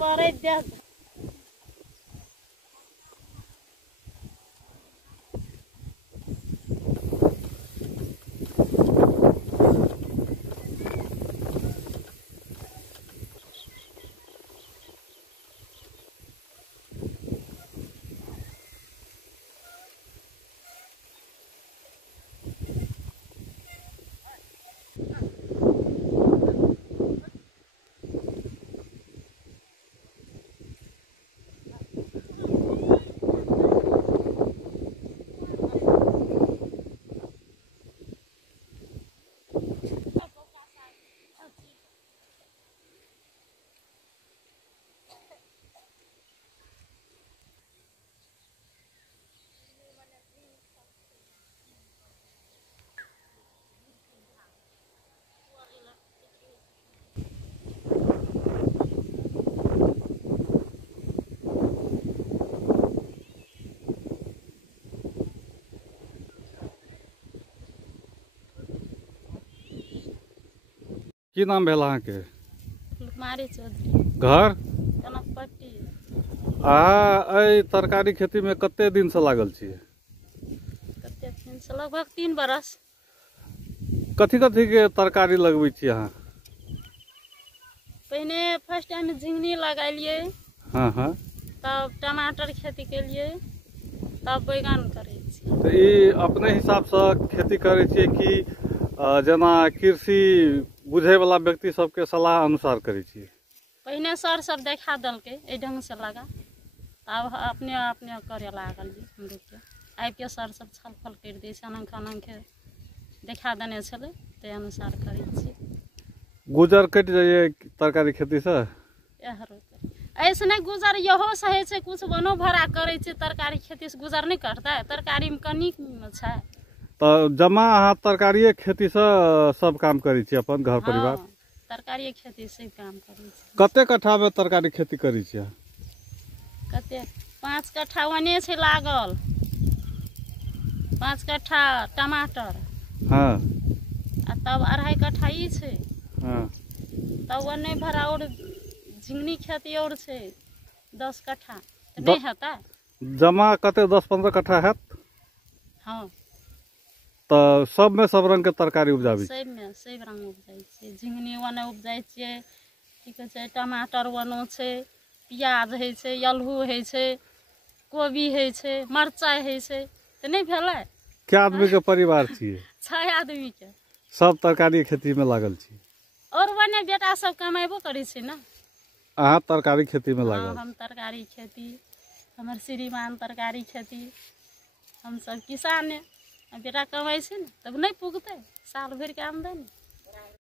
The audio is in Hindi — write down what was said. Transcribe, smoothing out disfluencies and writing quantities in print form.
पड़े दे की नाम भेल अहाँके? मारी चौधरी घर कनकपट्टी। एहि तरकारी खेती में कते दिन से लागल छियै? कते दिन से? लगभग 3 बरस। कथी कथी के तरकारी लगबै छी अहाँ? पहले फर्स्ट टाइम झिंगनी लगेलिए। हाँ हाँ। तब टमाटर खेती केलिए, तब बैगन करे छी। तो ई अपने हिसाब से खेती करे छियै कि जना कृषि बुझे वाला व्यक्ति सबके सलाह अनुसार करे छियै? पहले सर सब देखा दलके ए ढंग से लगा, अब अपने अपने करे लागल हमरो के। आबि के सर सब छलफल कर दै छै, अनंग के देखा देने छले, ते अनुसार करे छी। गुजर कट जाइए तरकारी खेती से? ऐसे नहीं गुजर यहो सहे छै, कुछ बनो भरा करे छै, तरकारी खेती से गुजर नहीं करता। तरकारी में कनिक छै तो जमा अहाँ तरकारी खेती से सब काम करे छी अपन घर परिवार? हाँ, तरकारी खेती से काम करे छी। कते कट्ठा में तरकारी खेती करे छी? कते 5 कट्ठा वने छै लागल, 5 कट्ठा टमाटर। हाँ। आ तब 2.5 कट्ठा ई छै। हाँ। तब वने भरा और झिंगनी खेती और छै 10 कट्ठा। तो नहीं हेता? जमा कते 10-15 कट्ठा हैत? हाँ। तो सब में सब रंग के तरकारी उपजाबी? सब में सब रंग उपजाई छै। झिंगनी वने उपजाई छियै, की कहै छै, टमाटर वनो छै, प्याज है छै, अल्हू है छै, कोबी है छै, मरचाई है छै। तो नहीं भेलै? क्या आदमी के परिवार छियै? 6 आदमी के। सब तरकारी खेती में लागल छी? और वने बेटा सब कमाइबो करे छै ना। अहाँ तरकारी खेती में लागल? हाँ, हम तरकारी खेती, हमर श्रीमान तरकारी खेती, हम सब किसान है। बेटा कमाई छै ना, तब नहीं पुगते साल भर के आमदनी।